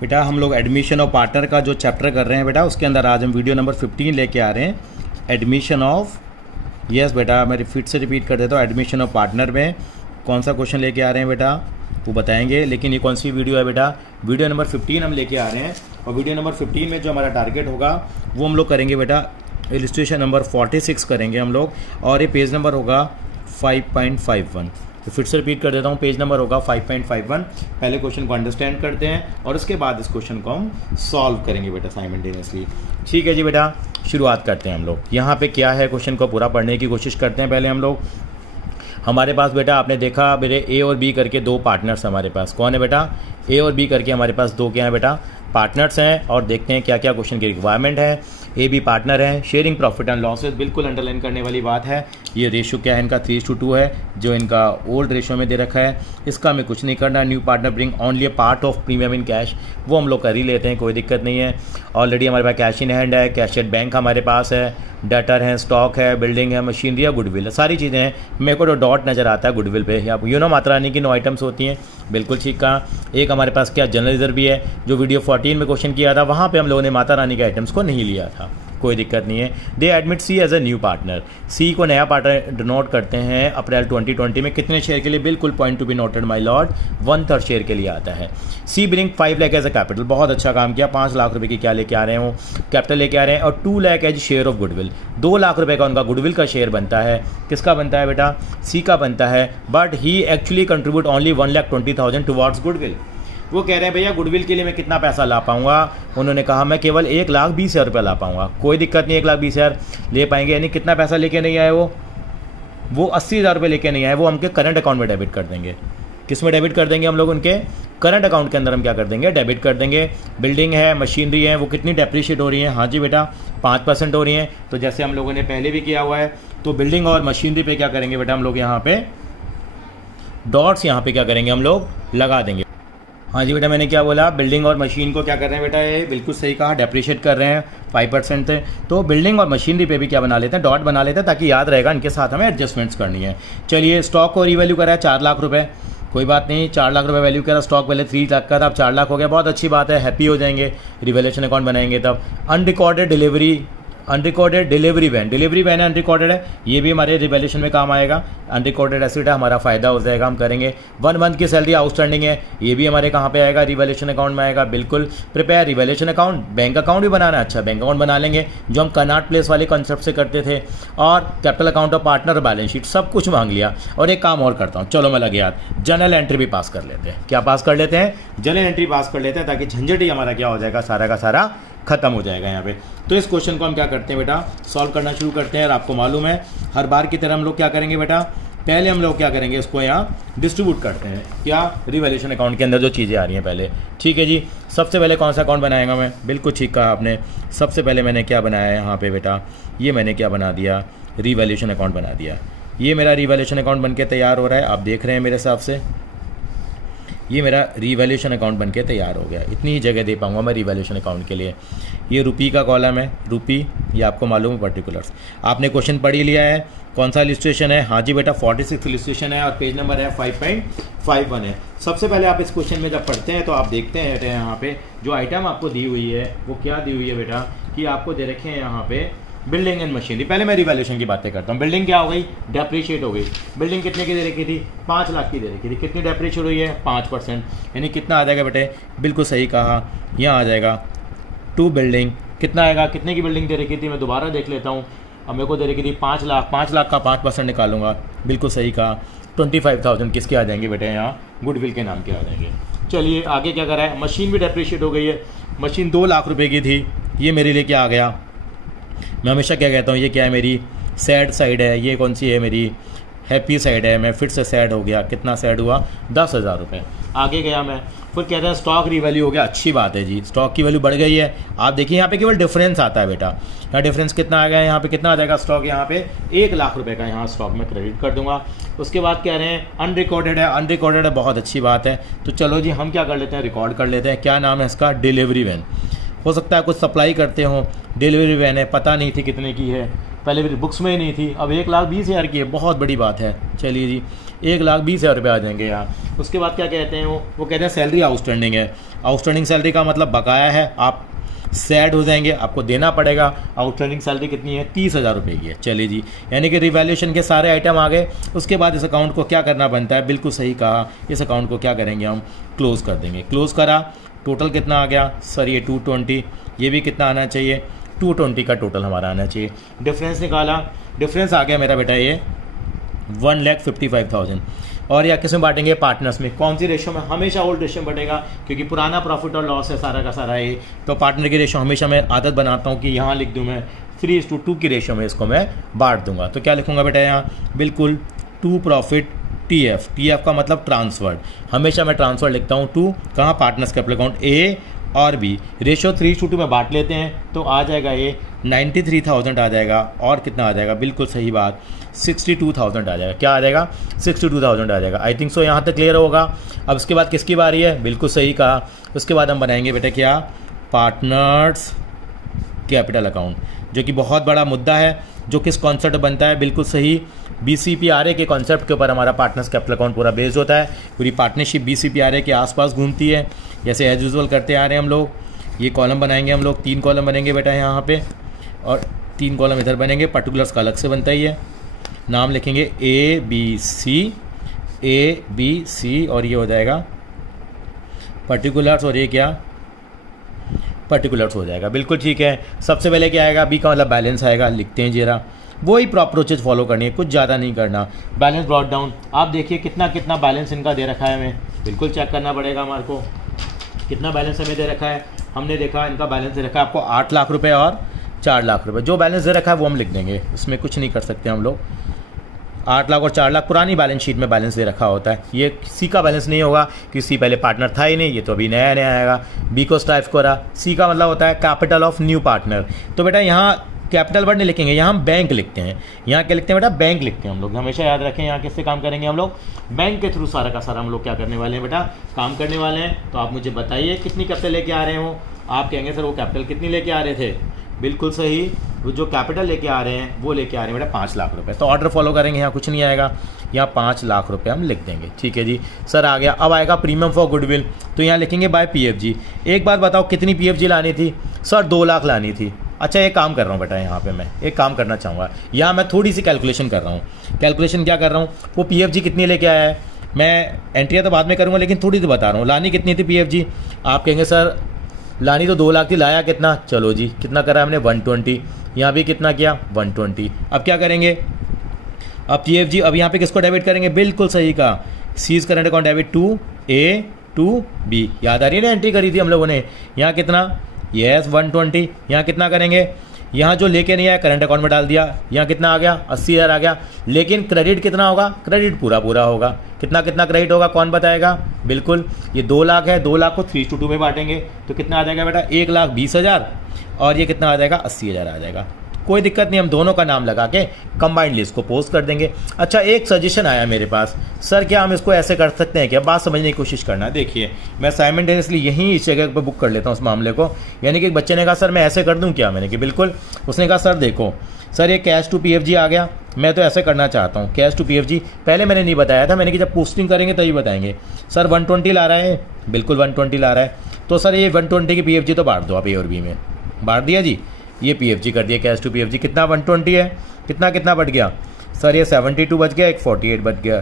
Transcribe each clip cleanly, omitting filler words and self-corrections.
बेटा हम लोग एडमिशन ऑफ पार्टनर का जो चैप्टर कर रहे हैं बेटा, उसके अंदर आज हम वीडियो नंबर 15 लेके आ रहे हैं। एडमिशन ऑफ, यस बेटा मैं फिर से रिपीट कर देता हूँ। एडमिशन ऑफ पार्टनर में कौन सा क्वेश्चन लेके आ रहे हैं बेटा वो बताएंगे, लेकिन ये कौन सी वीडियो है बेटा, वीडियो नंबर 15 हम लेके आ रहे हैं। और वीडियो नंबर 15 में जो हमारा टारगेट होगा वो हम लोग करेंगे बेटा इलस्ट्रेशन नंबर 46 करेंगे हम लोग, और ये पेज नंबर होगा 5.51। तो फिर से रिपीट कर देता हूँ, पेज नंबर होगा 5.51। पहले क्वेश्चन को अंडरस्टैंड करते हैं और उसके बाद इस क्वेश्चन को हम सॉल्व करेंगे बेटा साइमल्टेनियसली। ठीक है जी बेटा, शुरुआत करते हैं हम लोग। यहाँ पे क्या है, क्वेश्चन को पूरा पढ़ने की कोशिश करते हैं। पहले हम लोग, हमारे पास बेटा आपने देखा मेरे ए और बी करके दो पार्टनर्स हमारे पास। कौन है बेटा, ए और बी करके हमारे पास दो क्या है बेटा, पार्टनर्स हैं। और देखते हैं क्या क्या क्वेश्चन की रिक्वायरमेंट है। ए बी पार्टनर है, शेयरिंग प्रॉफिट एंड लॉसेस, बिल्कुल अंडरलाइन करने वाली बात है। ये रेशो क्या है इनका, 3:2 है, जो इनका ओल्ड रेशो में दे रखा है। इसका हमें कुछ नहीं करना। New partner bring only a part of premium in cash, वो हम लोग कर ही लेते हैं, कोई दिक्कत नहीं है। ऑलरेडी हमारे पास कैश इन हैंड है, कैश एट बैंक हमारे पास है, डेटर है, स्टॉक है, बिल्डिंग है, मशीनरी है, गुडविल है, सारी चीज़ें हैं। मेरे को तो डॉट नज़र आता है गुडविल पे, या मात्रा रानी की 9 आइटम्स होती हैं, बिल्कुल ठीक कहा। एक हमारे पास क्या जनरल रिजर्व भी है, जो वीडियो 14 में क्वेश्चन किया था, वहाँ पे हम लोगों ने माता रानी के आइटम्स को नहीं लिया था, कोई दिक्कत नहीं है। They admit C as a new partner, C को नया पार्टनर डिनोट करते हैं अप्रैल 2020 में। कितने शेयर के लिए, बिल्कुल point to be noted my lord, 1/3 share के लिए आता है। C bring 5 lakh as a capital, बहुत अच्छा काम किया, 5 लाख रुपए की क्या लेके आ रहे हैं वो कैपिटल लेके आ रहे हैं। और 2 lakh as share of goodwill, 2 lakh रुपए का उनका गुडविल का शेयर बनता है। किसका बनता है बेटा, सी का बनता है। But he actually contribute only 1,20,000 towards goodwill. वो कह रहे हैं भैया गुडविल के लिए मैं कितना पैसा ला पाऊंगा, उन्होंने कहा मैं केवल 1,20,000 रुपये ला पाऊंगा। कोई दिक्कत नहीं, 1,20,000 ले पाएंगे। यानी कितना पैसा लेके नहीं आए वो 80,000 रुपये लेके नहीं आए, वो हमके करंट अकाउंट में डेबिट कर देंगे। किस में डेबिट कर देंगे हम लोग, उनके करंट अकाउंट के अंदर हम क्या कर देंगे, डेबिट कर देंगे। बिल्डिंग है, मशीनरी है, वो कितनी डेप्रिशिएट हो रही है, हाँ जी बेटा 5% हो रही है। तो जैसे हम लोगों ने पहले भी किया हुआ है, तो बिल्डिंग और मशीनरी पे क्या करेंगे बेटा हम लोग, यहाँ पे डॉट्स यहाँ पे क्या करेंगे हम लोग लगा देंगे। हाँ जी बेटा, मैंने क्या बोला, बिल्डिंग और मशीन को क्या कर रहे हैं बेटा, ये बिल्कुल सही कहा, डेप्रिशिएट कर रहे हैं 5% से। तो बिल्डिंग और मशीनरी पे भी क्या बना लेते हैं, डॉट बना लेते हैं, ताकि याद रहेगा इनके साथ हमें एडजस्टमेंट्स करनी है। चलिए, स्टॉक को रीवैल्यू करा है 4 लाख रुपये, कोई बात नहीं, 4 लाख रुपये वैल्यू करा। स्टॉक पहले 3 लाख का था, अब 4 लाख हो गया, बहुत अच्छी बात है, हैप्पी हो जाएंगे। रिवैल्यूएशन अकाउंट बनाएंगे तब। Unrecorded delivery, unrecorded delivery van, delivery van है, अनरिकॉर्डेड है, ये भी हमारे रिवैल्यूएशन में काम आएगा। अनरिकॉर्डेड एसेट है, हमारा फायदा हो जाएगा, हम करेंगे। 1 मंथ की सैलरी आउटस्टैंडिंग है, ये भी हमारे कहाँ पे आएगा, रिवैल्यूएशन अकाउंट में आएगा, बिल्कुल। Prepare revaluation account, bank account भी बनाना है, अच्छा बैंक अकाउंट बना लेंगे, जो हम कनॉट प्लेस वाले कॉन्सेप्ट से करते थे। और कैपिटल अकाउंट ऑफ पार्टनर और बैलेंस शीट, सब कुछ मांग लिया। और एक काम और करता हूँ, चलो मैं लगे यार, जर्नल एंट्री भी पास कर लेते हैं। क्या पास कर लेते हैं, जर्नल एंट्री पास कर लेते हैं, ताकि झंझट ही हमारा क्या हो जाएगा, सारा का सारा खत्म हो जाएगा यहाँ पे। तो इस क्वेश्चन को हम क्या करते हैं बेटा, सॉल्व करना शुरू करते हैं। और आपको मालूम है हर बार की तरह हम लोग क्या करेंगे बेटा, पहले हम लोग क्या करेंगे, इसको यहाँ डिस्ट्रीब्यूट करते हैं, क्या, रिवैल्यूएशन अकाउंट के अंदर जो चीज़ें आ रही हैं पहले। ठीक है जी, सबसे पहले कौन सा अकाउंट बनाएगा मैं, बिल्कुल ठीक कहा आपने। सबसे पहले मैंने क्या बनाया है यहाँ पे बेटा, ये मैंने क्या बना दिया, रिवैल्यूएशन अकाउंट बना दिया। ये मेरा रिवैल्यूएशन अकाउंट बन के तैयार हो रहा है, आप देख रहे हैं मेरे हिसाब से, ये मेरा रिवैल्यूएशन अकाउंट बनके तैयार हो गया। इतनी ही जगह दे पाऊंगा मैं रिवैल्यूएशन अकाउंट के लिए। ये रुपी का कॉलम है, रुपी, ये आपको मालूम है पर्टिकुलर्स। आपने क्वेश्चन पढ़ ही लिया है, कौन सा इलस्ट्रेशन है, हाँ जी बेटा 46 इलस्ट्रेशन है, और पेज नंबर है 5.51 है। सबसे पहले आप इस क्वेश्चन में जब पढ़ते हैं तो आप देखते हैं यहाँ पे जो आइटम आपको दी हुई है वो क्या दी हुई है बेटा, कि आपको दे रखे हैं यहाँ पे बिल्डिंग एंड मशीनरी। पहले मैं रिवैल्यूएशन की बातें करता हूँ। बिल्डिंग क्या हो गई, डेप्रिशिएट हो गई। बिल्डिंग कितने की दे रखी थी, 5 लाख की दे रखी थी। कितनी डेप्रिशिएट हुई है, 5%, यानी कितना आ जाएगा बेटे, बिल्कुल सही कहा, यहाँ आ जाएगा 2 बिल्डिंग। कितना आएगा, कितने की बिल्डिंग दे रखी थी, मैं दोबारा देख लेता हूँ। अब मेरे को दे रखी थी 5 लाख, 5 लाख का 5% निकालूंगा, बिल्कुल सही कहा, 25,000 किसके आ जाएंगे बेटे, यहाँ गुडविल के नाम के आ जाएंगे। चलिए आगे क्या करा है, मशीन भी डेप्रिशिएट हो गई है। मशीन 2 लाख रुपये की थी, ये मेरे लिए क्या आ गया, मैं हमेशा क्या कहता हूँ, ये क्या है, मेरी सैड साइड है। ये कौन सी है, मेरी हैप्पी साइड है। मैं फिर से सैड हो गया, कितना सैड हुआ, 10,000 रुपये। आगे गया मैं, फिर कहते हैं स्टॉक रिवैल्यू हो गया, अच्छी बात है जी, स्टॉक की वैल्यू बढ़ गई है। आप देखिए यहाँ पे केवल डिफरेंस आता है बेटा, यहाँ डिफरेंस कितना आ गया, यहाँ पे कितना आ जाएगा स्टॉक, यहाँ पे 1 लाख रुपए का यहाँ स्टॉक में क्रेडिट कर दूंगा। उसके बाद कह रहे हैं अनरिकॉर्डेड है, अनरिकॉर्डेड है, बहुत अच्छी बात है। तो चलो जी हम क्या कर लेते हैं, रिकॉर्ड कर लेते हैं। क्या नाम है इसका, डिलीवरी वैन। हो सकता है कुछ सप्लाई करते हो, डिलीवरी वैन है, पता नहीं थी कितने की है, पहले मेरी बुक्स में ही नहीं थी, अब 1,20,000 की है, बहुत बड़ी बात है। चलिए जी 1,20,000 रुपये आ जाएंगे यहाँ। उसके बाद क्या कहते हैं वो कहते हैं सैलरी आउटस्टैंडिंग है। आउटस्टैंडिंग सैलरी का मतलब बकाया है, आप सैड हो जाएंगे, आपको देना पड़ेगा। आउटस्टैंडिंग सैलरी कितनी है? 30,000 रुपये की है। चलिए जी, यानी कि रिवैल्यूएशन के सारे आइटम आ गए। उसके बाद इस अकाउंट को क्या करना बनता है? बिल्कुल सही कहा, इस अकाउंट को क्या करेंगे हम? क्लोज़ कर देंगे। क्लोज़ करा, टोटल कितना आ गया सर? ये 220, ये भी कितना आना चाहिए? 220 का टोटल हमारा आना चाहिए। डिफरेंस निकाला, डिफरेंस आ गया मेरा बेटा ये 1,55,000। और या किस में बांटेंगे? पार्टनर्स में। कौन सी रेशो में? हमेशा ओल्ड रेशो में बढ़ेगा, क्योंकि पुराना प्रॉफिट और लॉस है सारा का सारा ये। तो पार्टनर की रेशो हमेशा मैं आदत बनाता हूँ कि यहाँ लिख दूँ मैं 3:2 की रेशो में इसको मैं बांट दूंगा। तो क्या लिखूंगा बेटा यहाँ? बिल्कुल 2 प्रॉफिट TF। TF का मतलब ट्रांसफर्ड, हमेशा मैं ट्रांसफर लिखता हूँ टू कहाँ? पार्टनर्स कैपिटल अकाउंट A और B। रेशो 3:2 में बांट लेते हैं तो आ जाएगा ये 93,000 आ जाएगा। और कितना आ जाएगा? बिल्कुल सही बात, 62,000 आ जाएगा। क्या आ जाएगा? 62,000 आ जाएगा। आई थिंक सो यहाँ तक क्लियर होगा। अब उसके बाद किसकी बारी है? बिल्कुल सही कहा, उसके बाद हम बनाएंगे बेटा क्या? पार्टनर्स कैपिटल अकाउंट, जो कि बहुत बड़ा मुद्दा है। जो किस कॉन्सेप्ट बनता है? बिल्कुल सही, BCPRA के कॉन्सेप्ट के ऊपर हमारा पार्टनर्स कैपिटल अकाउंट पूरा बेस्ड होता है। पूरी पार्टनरशिप BCPRA के आसपास घूमती है, जैसे एज यूजुअल करते आ रहे हैं हम लोग। ये कॉलम बनाएंगे हम लोग, 3 कॉलम बनेंगे बेटा यहाँ पे, और 3 कॉलम इधर बनेंगे। पर्टिकुलर्स का अलग से बनता ही है, नाम लिखेंगे ABC और ये हो जाएगा पर्टिकुलर्स, और ये क्या? पर्टिकुलर्स हो जाएगा। बिल्कुल ठीक है। सबसे पहले क्या आएगा? बी का मतलब बैलेंस आएगा, लिखते हैं जरा। वही प्रॉपर प्रोसेस फॉलो करनी है, कुछ ज़्यादा नहीं करना। बैलेंस ब्रॉट डाउन, आप देखिए कितना कितना बैलेंस इनका दे रखा है, हमें बिल्कुल चेक करना पड़ेगा हमारे को कितना बैलेंस हमें दे रखा है। हमने देखा इनका बैलेंस दे रखा है आपको 8 लाख रुपये और 4 लाख रुपये। जो बैलेंस दे रखा है वो हम लिख देंगे, इसमें कुछ नहीं कर सकते हम लोग। 8 लाख और 4 लाख पुरानी बैलेंस शीट में बैलेंस दे रखा होता है। ये सी का बैलेंस नहीं होगा, क्योंकि सी पहले पार्टनर था ही नहीं, ये तो अभी नया नया आएगा। बी को स्टाइफ को रहा। सी का मतलब होता है कैपिटल ऑफ न्यू पार्टनर। तो बेटा यहाँ कैपिटल वर्ड नहीं लिखेंगे, यहाँ हम बैंक लिखते हैं। यहाँ क्या लिखते हैं बेटा? बैंक लिखते हैं हम लोग, हमेशा याद रखें। यहाँ किससे काम करेंगे हम लोग? बैंक के थ्रू सारा का सारा हम लोग क्या करने वाले हैं बेटा? काम करने वाले हैं। तो आप मुझे बताइए कितनी कैपिटल लेके आ रहे हो? आप कहेंगे सर वो कैपिटल कितनी लेके आ रहे थे? बिल्कुल सही, वो जो कैपिटल लेके आ रहे हैं वो लेके आ रहे हैं बेटा 5 लाख रुपए। तो ऑर्डर फॉलो करेंगे, यहाँ कुछ नहीं आएगा, यहाँ 5 लाख रुपए हम लिख देंगे। ठीक है जी सर, आ गया। अब आएगा प्रीमियम फॉर गुडविल, तो यहाँ लिखेंगे बाय PFG। एक बात बताओ कितनी PFG लानी थी? सर 2 लाख लानी थी। अच्छा एक काम कर रहा हूँ बेटा, यहाँ पे मैं एक काम करना चाहूँगा। यहाँ मैं थोड़ी सी कैलकुलेशन कर रहा हूँ। कैलकुलेशन क्या कर रहा हूँ? वो PFG कितनी लेके आया है, मैं एंट्रियाँ तो बाद में करूँगा, लेकिन थोड़ी सी बता रहा हूँ। लानी कितनी थी PFG? आप कहेंगे सर लानी तो 2 लाख थी, लाया कितना? चलो जी कितना करा हमने? 120। यहाँ भी कितना किया? 120। अब क्या करेंगे? अब PFG, अब यहाँ पे किसको डेबिट करेंगे? बिल्कुल सही का, C's current account debit to A to B। याद आ रही है ना, एंट्री करी थी हम लोगों ने। यहाँ कितना? यस 120। यहाँ कितना करेंगे? यहाँ जो लेके नहीं आया करंट अकाउंट में डाल दिया। यहाँ कितना आ गया? 80,000 आ गया। लेकिन क्रेडिट कितना होगा? क्रेडिट पूरा पूरा होगा। कितना कितना क्रेडिट होगा कौन बताएगा? बिल्कुल, ये 2 लाख है, 2 लाख को 3:2 में बांटेंगे तो कितना आ जाएगा बेटा? 1,20,000। और ये कितना आ जाएगा? 80,000 आ जाएगा। कोई दिक्कत नहीं, हम दोनों का नाम लगा के कंबाइंड लिस्ट को पोस्ट कर देंगे। अच्छा एक सजेशन आया मेरे पास, सर क्या हम इसको ऐसे कर सकते हैं क्या? बात समझने की कोशिश करना। देखिए मैं साइमल्टेनियसली यहीं इस जगह पर बुक कर लेता हूँ उस मामले को। यानी कि एक बच्चे ने कहा सर मैं ऐसे कर दूँ क्या? मैंने कि बिल्कुल। उसने कहा सर देखो सर ये कैश टू PFG आ गया, मैं तो ऐसे करना चाहता हूँ। कैश टू PFG पहले मैंने नहीं बताया था, मैंने कि जब पोस्टिंग करेंगे तभी बताएंगे। सर 120 ला रहा है, बिल्कुल 120 ला रहा है, तो सर ये 120 की PFG तो बांट दो आप A और B में। बांट दिया जी, ये PFG कर दिया कैश टू PFG। कितना? 120 है। कितना कितना बढ़ गया सर? ये 72 बच गया, एक 48 बच गया।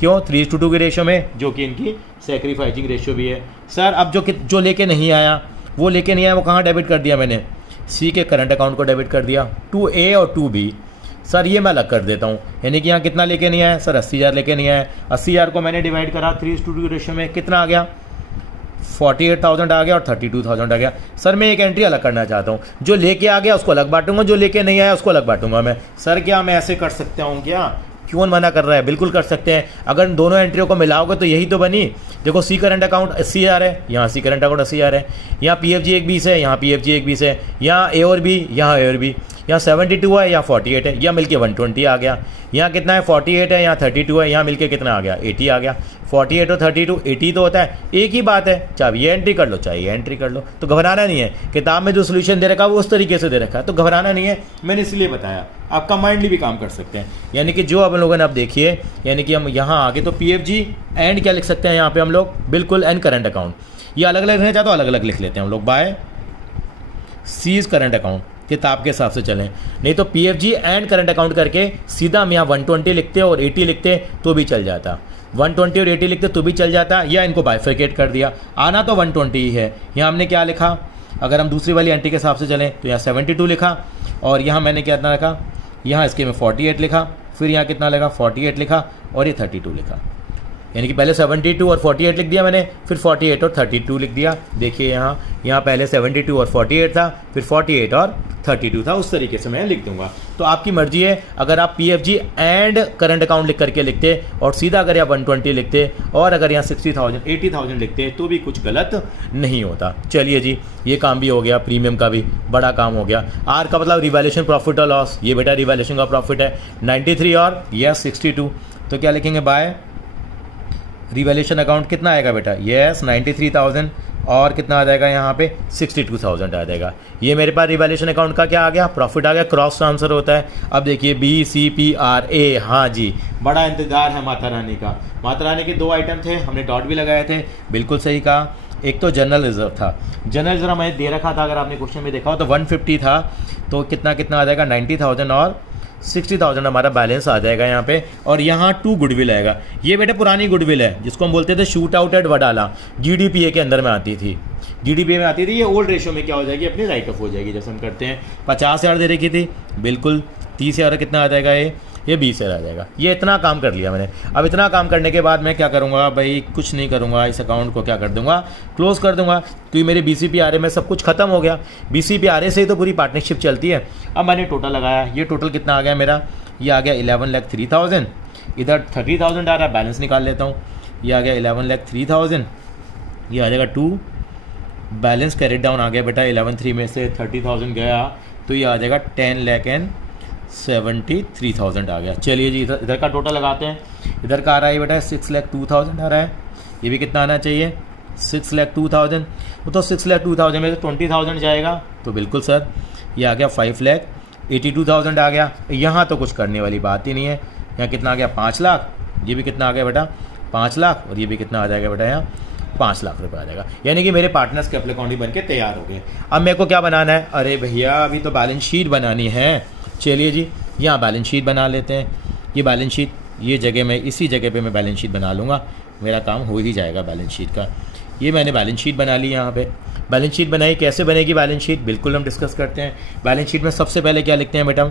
क्यों? 3:2 की रेशो में, जो कि इनकी सेक्रीफाइसिंग रेशो भी है। सर अब जो लेके नहीं आया, वो लेके नहीं आया, वो कहाँ डेबिट कर दिया मैंने? C के करंट अकाउंट को डेबिट कर दिया, टू A और टू B। सर ये मैं अलग कर देता हूँ, यानी कि यहाँ कितना लेके नहीं आया? सर 80,000 लेके नहीं आया। 80,000 को मैंने डिवाइड करा 3:2 की रेशो में, कितना आ गया? 48,000 आ गया और 32,000 आ गया। सर मैं एक एंट्री अलग करना चाहता हूँ, जो लेके आ गया उसको अलग बांटूंगा, जो लेके नहीं आया उसको अलग बांटूंगा मैं। सर क्या मैं ऐसे कर सकता हूँ क्या? क्यों मना कर रहा है? बिल्कुल कर सकते हैं। अगर दोनों एंट्रियों को मिलाओगे तो यही तो बनी। देखो C करंट अकाउंट 80,000 है, यहाँ C करंट अकाउंट 80,000 है, यहाँ PFG 120 है, यहाँ PFG 120 है, यहाँ A और B, यहाँ A और B, यहाँ 72 है, यहाँ 48 है, यहाँ मिलके 120 आ गया। यहाँ कितना है? 48 है, यहाँ 32 है, यहाँ मिलके कितना आ गया? 80 आ गया। 48 और 32 80 तो होता है, एक ही बात है। चाहे ये एंट्री कर लो चाहे ये एंट्री कर लो, तो घबराना नहीं है। किताब में जो सोल्यूशन दे रखा है वो उस तरीके से दे रखा है, तो घबराना नहीं है। मैंने इसलिए बताया आप कंबाइंडली भी काम कर सकते हैं। यानी कि जो आप लोगों ने अब देखिए, यानी कि हम यहाँ आगे तो PFG एंड क्या लिख सकते हैं यहाँ पे हम लोग, बिल्कुल एंड करंट अकाउंट। ये अलग अलग रहना चाहे तो अलग अलग लिख लेते हैं हम लोग, बाय सीज करंट अकाउंट, किताब के हिसाब से चलें। नहीं तो PFG एंड करंट अकाउंट करके सीधा हम यहाँ 120 लिखते और 80 लिखते तो भी चल जाता, 120 और 80 लिखते तो भी चल जाता, या इनको बाइफरकेट कर दिया। आना तो 120 ही है। यहाँ हमने क्या लिखा, अगर हम दूसरी वाली एंट्री के हिसाब से चलें तो यहाँ 72 लिखा, और यहाँ मैंने कितना रखा, यहाँ इसके में 48 लिखा, फिर यहाँ कितना लगा 48 लिखा, और ये 32 लिखा। यानी कि पहले 72 और 48 लिख दिया मैंने, फिर 48 और 32 लिख दिया। देखिए यहाँ पहले 72 और 48 था, फिर 48 और 32 था, उस तरीके से मैं लिख दूंगा। तो आपकी मर्जी है, अगर आप PFG एंड करंट अकाउंट लिख करके लिखते और सीधा अगर यहाँ 120 लिखते और अगर यहाँ 60,000 80,000 लिखते तो भी कुछ गलत नहीं होता। चलिए जी, ये काम भी हो गया, प्रीमियम का भी बड़ा काम हो गया। आर का मतलब रिवैल्यूएशन प्रॉफिट और लॉस, ये बेटा रिवैल्यूएशन का प्रॉफिट है 93 और यस 62, तो क्या लिखेंगे, बाय रिवैल्यूएशन अकाउंट कितना आएगा बेटा, यस 93,000 और कितना आ जाएगा यहाँ पे 62,000 आ जाएगा। ये मेरे पास रिवैल्यूएशन अकाउंट का क्या आ गया, प्रॉफिट आ गया, क्रॉस ट्रांसफर होता है। अब देखिए BCPRA, हाँ जी, बड़ा इंतजार है माता रानी का। माता रानी के 2 आइटम थे, हमने डॉट भी लगाए थे, बिल्कुल सही कहा। एक तो जनरल रिजर्व था, जनरल रिजर्व हमें दे रखा था, अगर आपने क्वेश्चन में देखा हो तो 150 था, तो कितना आ जाएगा 90,000 और 60,000 हमारा बैलेंस आ जाएगा यहाँ पे। और यहाँ 2 गुडविल आएगा, ये बेटे पुरानी गुडविल है जिसको हम बोलते थे shoot out at Wadala, GDPA के अंदर में आती थी, GDPA में आती थी। ये ओल्ड रेशियो में क्या हो जाएगी, अपनी राइट ऑफ हो जाएगी, जैसे हम करते हैं। 50,000 दे रखी थी, बिल्कुल 30,000 कितना आ जाएगा, ये 20,000 आ जाएगा। ये इतना काम कर लिया मैंने। अब इतना काम करने के बाद मैं क्या करूँगा भाई, कुछ नहीं करूँगा, इस अकाउंट को क्या कर दूँगा, क्लोज कर दूँगा, क्योंकि मेरी BCPRA में सब कुछ खत्म हो गया। BCPRA से ही तो पूरी पार्टनरशिप चलती है। अब मैंने टोटल लगाया, ये टोटल कितना आ गया मेरा, ये आ गया 11,03,000, इधर 30,000 आ रहा है, बैलेंस निकाल लेता हूँ। ये आ गया 11,03,000, ये आ जाएगा 2, बैलेंस कैरेट डाउन आ गया बेटा 11,3 में से 30,000 गया, तो ये आ जाएगा 10,73,000 आ गया। चलिए जी, इधर का टोटल लगाते हैं। इधर का आ रहा है बेटा 6,02,000 आ रहा है, ये भी कितना आना चाहिए 6,02,000, तो 6,02,000 में से 20,000 जाएगा, तो बिल्कुल सर ये आ गया 5,82,000 आ गया। यहाँ तो कुछ करने वाली बात ही नहीं है। यहाँ कितना आ गया 5 लाख, ये भी कितना आ गया बेटा 5 लाख, और ये भी कितना आ जाएगा बेटा यहाँ 5 लाख रुपए आ जाएगा। यानी कि मेरे पार्टनर्स कैपिटल अकाउंट भी बन के तैयार हो गए। अब मेरे को क्या बनाना है, अरे भैया अभी तो बैलेंस शीट बनानी है। चलिए जी, यहाँ बैलेंस शीट बना लेते हैं। ये बैलेंस शीट, ये जगह में इसी जगह पे मैं बैलेंस शीट बना लूँगा, मेरा काम हो ही जाएगा बैलेंस शीट का। ये मैंने बैलेंस शीट बना ली। यहाँ पे बैलेंस शीट बनाई, कैसे बनेगी बैलेंस शीट, बिल्कुल हम डिस्कस करते हैं। बैलेंस शीट में सबसे पहले क्या लिखते हैं बेटा,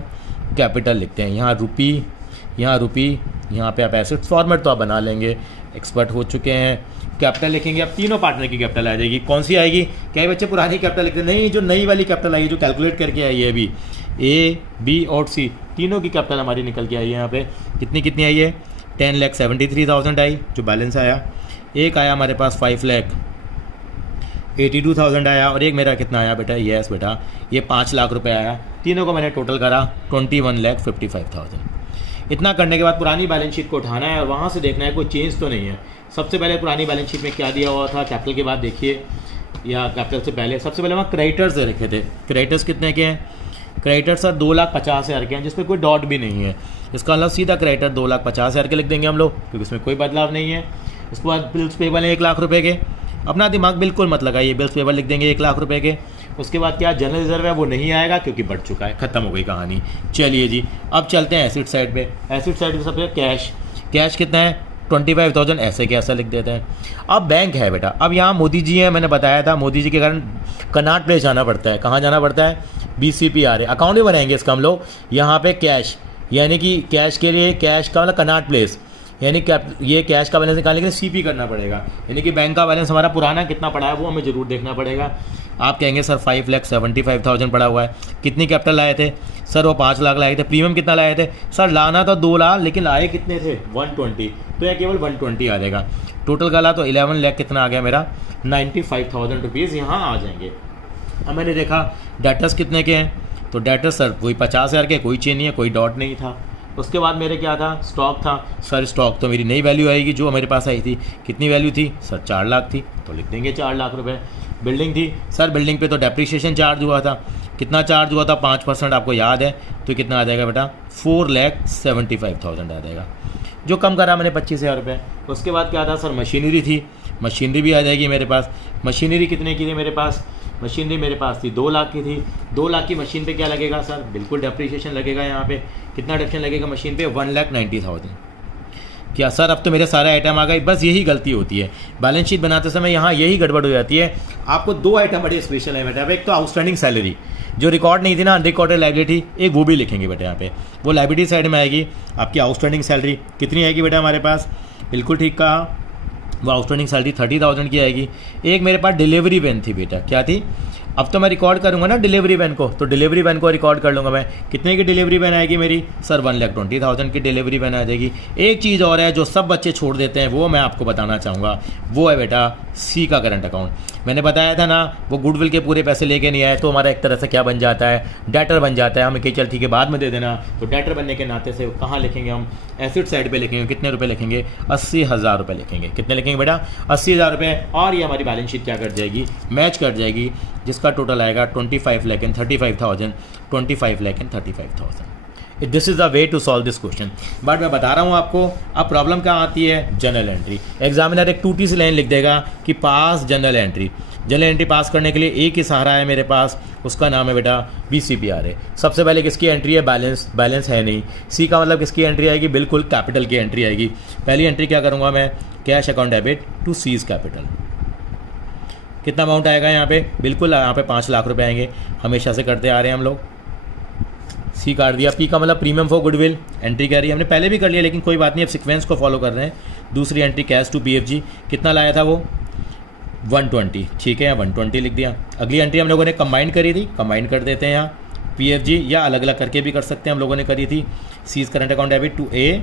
कैपिटल लिखते हैं। यहाँ रुपी, यहाँ पे आप एसेट्स फॉर्मेट तो आप बना लेंगे, एक्सपर्ट हो चुके हैं। कैपिटल लिखेंगे, अब तीनों पार्टनर की कैपिटल आ जाएगी। कौन सी आएगी, कई बच्चे पुरानी कैपिटल लिखते हैं, नहीं जो नई वाली कैपिटल आई है, जो कैलकुलेट करके आई है अभी, A, B और C तीनों की कैपिटल हमारी निकल के आई है। यहाँ पे कितनी आई है 10,73,000 आई, जो बैलेंस आया। एक आया हमारे पास 5,82,000 आया, और एक मेरा कितना आया बेटा, यस बेटा ये 5 लाख रुपए आया। तीनों को मैंने टोटल करा 21,55,000। इतना करने के बाद पुरानी बैलेंस शीट को उठाना है और वहाँ से देखना है कोई चेंज तो नहीं है। सबसे पहले पुरानी बैलेंस शीट में क्या दिया हुआ था, कैपिटल के बाद देखिए, या कैपिटल से पहले सबसे पहले वहाँ क्रेडिटर्स दे रखे थे। क्रेडिटर्स कितने के हैं, क्रेडिटर्स सर 2,50,000 के हैं, जिसमें कोई डॉट भी नहीं है। इसका मतलब सीधा क्रेडिटर 2,50,000 के लिख देंगे हम लोग, क्योंकि इसमें कोई बदलाव नहीं है। उसके बाद बिल्स पेबल है 1 लाख रुपए के, अपना दिमाग बिल्कुल मत लगाइए, बिल्स पेबल लिख देंगे 1 लाख रुपए के। उसके बाद क्या, जनरल रिजर्व है वो नहीं आएगा क्योंकि बढ़ चुका है, खत्म हो गई कहानी। चलिए जी, अब चलते हैं एसिड साइड पे। एसिड साइड पे सबसे कैश, कैश कितना है 25,000, ऐसे के ऐसा लिख देते हैं। अब बैंक है बेटा, अब यहाँ मोदी जी हैं, मैंने बताया था मोदी जी के कारण कनॉट प्लेस जाना पड़ता है। कहाँ जाना पड़ता है, BCPRA अकाउंट भी बनाएंगे इसका हम लोग। यहाँ पे कैश, यानी कि कैश के लिए, कैश का मतलब कनॉट प्लेस, यानी ये कैश का बैलेंस निकालने के लिए CP करना पड़ेगा। यानी कि बैंक का बैलेंस हमारा पुराना कितना पड़ा है वो हमें जरूर देखना पड़ेगा। आप कहेंगे सर 5,75,000 पड़ा हुआ है, कितनी कैपिटल लाए थे सर, वो 5 लाख लाए थे। प्रीमियम कितना लाए थे सर, लाना तो 2 लाख, लेकिन लाए कितने थे 120, तो यह केवल 120 आ जाएगा। टोटल का ला तो 11 लाख कितना आ गया मेरा 95,000 रुपीज़ यहाँ आ जाएंगे। अब मैंने देखा डेटर्स कितने के हैं, तो डेटर्स सर वही 50,000 के, कोई चेंज नहीं है, कोई डॉट नहीं था। उसके बाद मेरे क्या था, स्टॉक था। सर स्टॉक तो मेरी नई वैल्यू आएगी जो मेरे पास आई थी, कितनी वैल्यू थी सर 4 लाख थी, तो लिख देंगे 4 लाख रुपए। बिल्डिंग थी सर, बिल्डिंग पे तो डेप्रिसिएशन चार्ज हुआ था, कितना चार्ज हुआ था 5% आपको याद है, तो कितना आ जाएगा बेटा 4,75,000 आ जाएगा, जो कम करा मैंने 25,000 रुपये। उसके बाद क्या था सर, मशीनरी थी, मशीनरी भी आ जाएगी मेरे पास। मशीनरी कितने की थी मेरे पास, मशीनरी मेरे पास थी 2 लाख की थी। 2 लाख की मशीन पे क्या लगेगा सर, बिल्कुल डेप्रिसिएशन लगेगा। यहाँ पे कितना डेप्रिसिएशन लगेगा मशीन पे, 1,90,000। क्या सर अब तो मेरे सारे आइटम आ गए, बस यही गलती होती है बैलेंस शीट बनाते समय, यहाँ यही गड़बड़ हो जाती है। आपको 2 आइटम बड़े स्पेशल है बेटा, एक तो आउटस्टैंडिंग सैलरी जो रिकॉर्ड नहीं थी ना, अनरिकॉर्डेड लाइबिलिटी, एक वो भी लिखेंगे बेटा यहाँ पे, वो लाइबिलिटी साइड में आएगी। आपकी आउटस्टैंडिंग सैलरी कितनी आएगी बेटा हमारे पास, बिल्कुल ठीक कहा, वो आउटस्टैंडिंग सैलरी 30,000 की आएगी। एक मेरे पास डिलीवरी वैन थी बेटा, क्या थी, अब तो मैं रिकॉर्ड करूंगा ना डिलीवरी वैन को, तो डिलीवरी वैन को रिकॉर्ड कर लूंगा मैं। कितने की डिलीवरी वैन आएगी मेरी सर, 1,20,000 की डिलीवरी वैन आ जाएगी। एक चीज़ और है जो सब बच्चे छोड़ देते हैं, वो मैं आपको बताना चाहूँगा, वो है बेटा सी का करंट अकाउंट। मैंने बताया था ना, वो गुडविल के पूरे पैसे लेके नहीं आए, तो हमारा एक तरह से क्या बन जाता है, डेटर बन जाता है। हमें कही चल ठीक है बाद में दे देना, तो डेटर बनने के नाते से कहाँ लिखेंगे हम, एसिड साइड पे लिखेंगे। कितने रुपए लिखेंगे, 80,000 रुपये लिखेंगे। कितने लिखेंगे बेटा, 80,000 रुपये। और ये हमारी बैलेंस शीट क्या कर जाएगी, मैच कर जाएगी, जिसका टोटल आएगा 25,35,000, 25,35,000। This is the way to solve this question. But मैं बता रहा हूँ आपको, अब प्रॉब्लम क्या आती है, जनरल एंट्री। एग्जामिनर एक टूटी सी लाइन लिख देगा कि pass general entry. General entry pass करने के लिए एक ही सहारा है मेरे पास, उसका नाम है बेटा BCPR है। सबसे पहले किसकी एंट्री है, बैलेंस, बैलेंस है नहीं। सी का मतलब किसकी एंट्री आएगी, बिल्कुल कैपिटल की एंट्री आएगी। पहली एंट्री क्या करूँगा मैं, cash account debit to C's capital. कितना अमाउंट आएगा यहाँ पे, बिल्कुल यहाँ पे 5 लाख रुपए आएंगे, हमेशा से करते आ रहे हैं हम लोग। सी काट दिया। पी का मतलब प्रीमियम फॉर गुडविल, एंट्री क्या रही है, हमने पहले भी कर लिया लेकिन कोई बात नहीं, अब सीक्वेंस को फॉलो कर रहे हैं। दूसरी एंट्री कैश टू PFG, कितना लाया था वो 120, ठीक है, यहाँ 120 लिख दिया। अगली एंट्री हम लोगों ने कंबाइन करी थी, कंबाइन कर देते हैं यहाँ PFG, या अलग अलग करके भी कर सकते हैं, हम लोगों ने करी थी। C's current account debit to A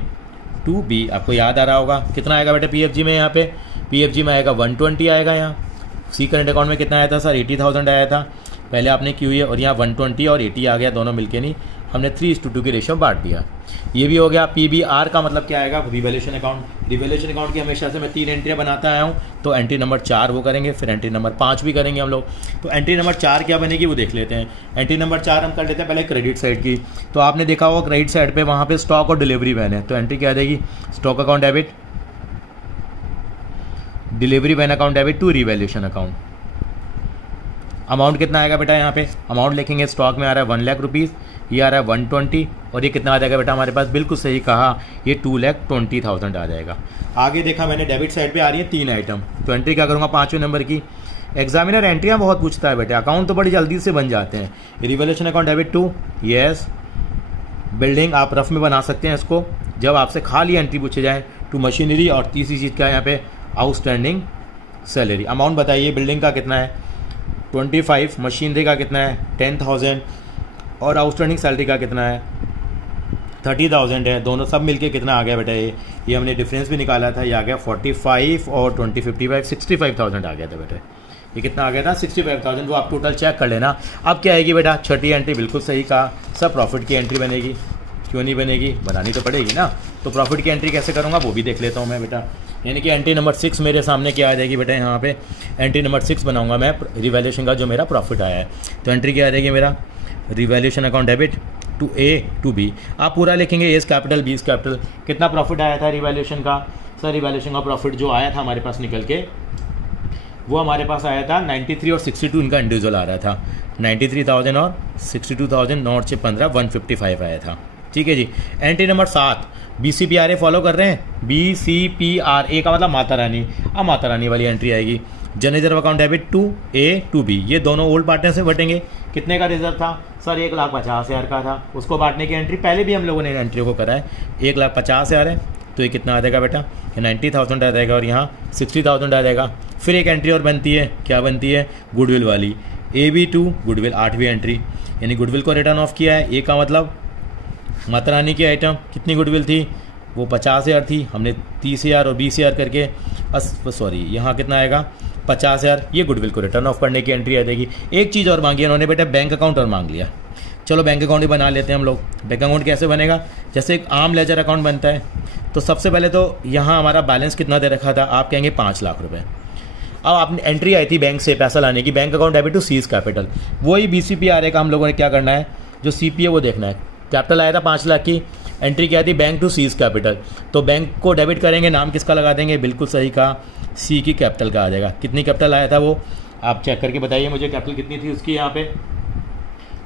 to B, आपको याद आ रहा होगा कितना आएगा बेटा PFG में, यहाँ पे PFG में आएगा 120 आएगा। यहाँ सी करंट अकाउंट में कितना आया था सर, 80,000 आया था, पहले आपने क्यू है, और यहाँ 120 और 80 आ गया, दोनों मिलके नहीं, हमने 3:2 की रेशियो बांट दिया। ये भी हो गया। PBR का मतलब क्या आएगा, रिवैल्यूएशन अकाउंट। रिवैल्यूएशन अकाउंट की हमेशा से मैं 3 एंट्रियाँ बनाता आया हूँ, तो एंट्री नंबर 4 वो करेंगे, फिर एंट्री नंबर 5 भी करेंगे हम लोग। तो एंट्री नंबर 4 क्या बनेगी वो देख लेते हैं। एंट्री नंबर 4 हम कर लेते हैं पहले क्रेडिट साइड की। तो आपने देखा होगा क्रेडिट साइड पे वहाँ पे स्टॉक और डिलीवरी वैन है, तो एंट्री क्या आ जाएगी, stock account debit, delivery van account debit to revaluation account. Amount कितना आएगा बेटा, यहाँ पे अमाउंट लिखेंगे, स्टॉक में आ रहा है 1 लाख रुपीज़, ये आ रहा है 120, और ये कितना आ जाएगा बेटा हमारे पास, बिल्कुल सही कहा, ये 2,20,000 आ जाएगा। आगे देखा मैंने डेबिट साइड पे आ रही है 3 आइटम, तो एंट्री क्या करूँगा 5वें नंबर की। एग्जामिनर एंट्रियाँ बहुत पूछता है बेटा, अकाउंट तो बड़ी जल्दी से बन जाते हैं। Revaluation account debit to, yes, building आप रफ में बना सकते हैं इसको, जब आपसे खाली एंट्री पूछे जाए, टू मशीनरी, और तीसरी चीज़ क्या है यहाँ पे, आउटस्टैंडिंग सैलरी। अमाउंट बताइए, बिल्डिंग का कितना है 25, मशीनरी का कितना है 10,000, और आउटस्टैंडिंग सैलरी का कितना है 30,000 है। दोनों सब मिलके कितना आ गया बेटा, ये हमने डिफरेंस भी निकाला था, ये आ गया 45 और 20, 55, 65,000 आ गया था बेटा। ये कितना आ गया था 65,000, वो आप टोटल चेक कर लेना। अब क्या आएगी बेटा, छठी एंट्री, बिल्कुल सही कहा, सब प्रॉफिट की एंट्री बनेगी, क्यों नहीं बनेगी, बनानी तो पड़ेगी ना। तो प्रॉफिट की एंट्री कैसे करूँगा वो भी देख लेता हूँ मैं बेटा। यानी कि एंट्री नंबर 6 मेरे सामने क्या आ जाएगी बेटा, यहाँ पे एंट्री नंबर 6 बनाऊंगा मैं, रिवैल्यूएशन का जो मेरा प्रॉफिट आया है। तो एंट्री क्या आ जाएगी मेरा, revaluation account debit to A to B। आप पूरा लिखेंगे, एस कैपिटल बीस कैपिटल। कितना प्रॉफिट आया था रिवैल्यूएशन का सर, रिवैल्यूएशन का प्रॉफिट जो आया था हमारे पास निकल के, वो हमारे पास आया था 93 और 62, इनका इंडिविजुअल आ रहा था 93,000 और 62,000, 9 से 15, 155 आया था, ठीक है जी। एंट्री नंबर 7 BCPRA फॉलो कर रहे हैं, BCPRA का मतलब माता रानी। अब माता रानी वाली एंट्री आएगी, general reserve account debit to A to B, ये दोनों ओल्ड पार्टनर से बटेंगे। कितने का रिजर्व था सर, 1,50,000 का था, उसको बांटने की एंट्री पहले भी हम लोगों ने एंट्री को करा है, 1,50,000 है, तो ये कितना आ जाएगा बेटा, 90,000 आ जाएगा, और यहाँ 60,000 आ जाएगा। फिर एक एंट्री और बनती है, क्या बनती है, गुडविल वाली, AB टू गुडविल, 8वीं एंट्री, यानी गुडविल को रिटर्न ऑफ किया है। ए का मतलब माता रानी की आइटम, कितनी गुडविल थी, वो 50,000 थी, हमने 30,000 और 20,000 करके, सॉरी यहाँ कितना आएगा 50,000, ये गुडविल को रिटर्न ऑफ करने की एंट्री आ जाएगी। एक चीज़ और मांगी उन्होंने बेटा, बैंक अकाउंट और मांग लिया। चलो बैंक अकाउंट ही बना लेते हैं हम लोग। बैंक अकाउंट कैसे बनेगा, जैसे एक आम लेजर अकाउंट बनता है, तो सबसे पहले तो यहाँ हमारा बैलेंस कितना दे रखा था, आप कहेंगे 5 लाख रुपए। अब आपने एंट्री आई थी बैंक से पैसा लाने की, bank account debit to C's capital, वही BCPRA का हम लोगों ने क्या करना है, जो CP है वो देखना है। कैपिटल आया था 5 लाख की, एंट्री क्या थी, बैंक टू सीज कैपिटल, तो बैंक को डेबिट करेंगे, नाम किसका लगा देंगे, बिल्कुल सही कहा, C की कैपिटल का आ जाएगा। कितनी कैपिटल आया था वो आप चेक करके बताइए मुझे, कैपिटल कितनी थी उसकी, यहाँ पे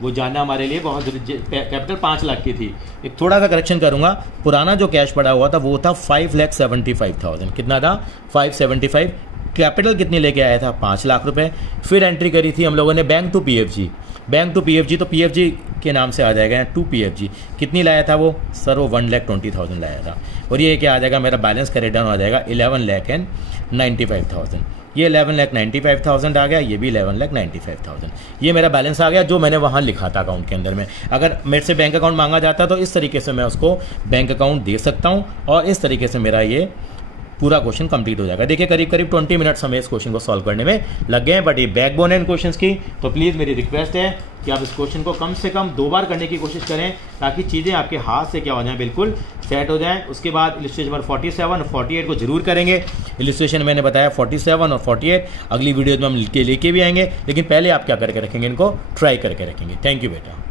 वो जानना हमारे लिए बहुत जरूरी। कैपिटल 5 लाख की थी। एक थोड़ा सा करेक्शन करूंगा, पुराना जो कैश पड़ा हुआ था वो था 5,75,000, कितना था 575। कैपिटल कितनी लेके आया था 5 लाख रुपए। फिर एंट्री करी थी हम लोगों ने bank to PFG, bank to PFG, तो PFG के नाम से आ जाएगा टू PFG। कितनी लाया था वो सर, वो 1,20,000 लाया था। और ये क्या आ जाएगा, मेरा बैलेंस का रिटर्न आ जाएगा 11,95,000। ये 11,95,000 आ गया, ये भी 11,95,000। ये मेरा बैलेंस आ गया जो मैंने वहाँ लिखा था अकाउंट के अंदर में। अगर मेरे से बैंक अकाउंट मांगा जाता तो इस तरीके से मैं उसको बैंक अकाउंट दे सकता हूँ और इस तरीके से मेरा ये पूरा क्वेश्चन कंप्लीट हो जाएगा। देखिए करीब करीब 20 मिनट्स हमें इस क्वेश्चन को सॉल्व करने में लग गए हैं, बट ये बैकबोन है इन क्वेश्चंस की। तो प्लीज़ मेरी रिक्वेस्ट है कि आप इस क्वेश्चन को कम से कम 2 बार करने की कोशिश करें ताकि चीज़ें आपके हाथ से क्या हो जाएं, बिल्कुल सेट हो जाएं। उसके बाद इलस्ट्रेशन नंबर 47 और 48 को जरूर करेंगे। इलस्ट्रेशन मैंने बताया 47 और 48 अगली वीडियो में हम लेके भी आएंगे, लेकिन पहले आप क्या करके रखेंगे, इनको ट्राई करके रखेंगे। थैंक यू बेटा।